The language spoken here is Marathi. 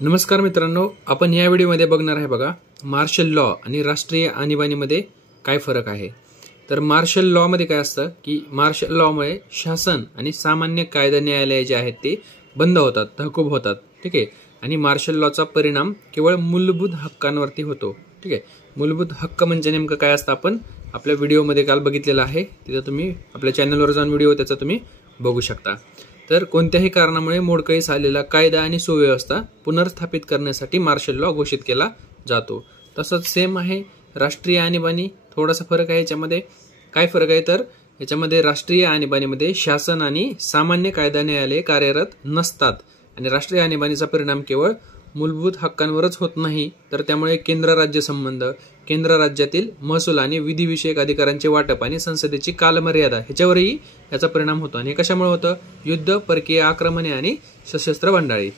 नमस्कार मित्रांनो, आपण या व्हिडिओमध्ये बघणार आहे बघा मार्शल लॉ आणि राष्ट्रीय आणीबाणीमध्ये काय फरक आहे। तर मार्शल लॉ मध्ये काय असतं की मार्शल लॉ मुळे शासन आणि सामान्य कायदा न्यायालय जे आहेत ते बंद होतात, तहकूब होतात, ठीक आहे। आणि मार्शल लॉचा परिणाम केवळ मूलभूत हक्कांवरती होतो, ठीक आहे। मूलभूत हक्क म्हणजे नेमकं काय असतं आपण आपल्या व्हिडिओमध्ये काल बघितलेलं आहे, तिथे तुम्ही आपल्या चॅनलवर जाऊन व्हिडिओ त्याचा तुम्ही बघू शकता। तर कोणत्याही कारणामुळे मोडकळीस आलेला कायदा आणि सुव्यवस्था पुनर्स्थापित करण्यासाठी मार्शल लॉ घोषित केला जातो। तसंच सेम आहे राष्ट्रीय आणीबाणी, थोडासा फरक आहे याच्यामध्ये। काय फरक आहे तर याच्यामध्ये राष्ट्रीय आणीबाणीमध्ये शासन आणि सामान्य कायदा न्यायालय कार्यरत नसतात आणि राष्ट्रीय आणीबाणीचा परिणाम केवळ मूलभूत हक्कांवरच होत नाही, तर त्यामुळे केंद्र राज्य संबंध, केंद्र राज्यातील महसूल आणि विधिविषयक अधिकारांचे वाटप आणि संसदेची कालमर्यादा ह्याच्यावरही याचा परिणाम होतो। आणि कशामुळे होतं? युद्ध, परकीय आक्रमणे आणि सशस्त्र बंडाळी।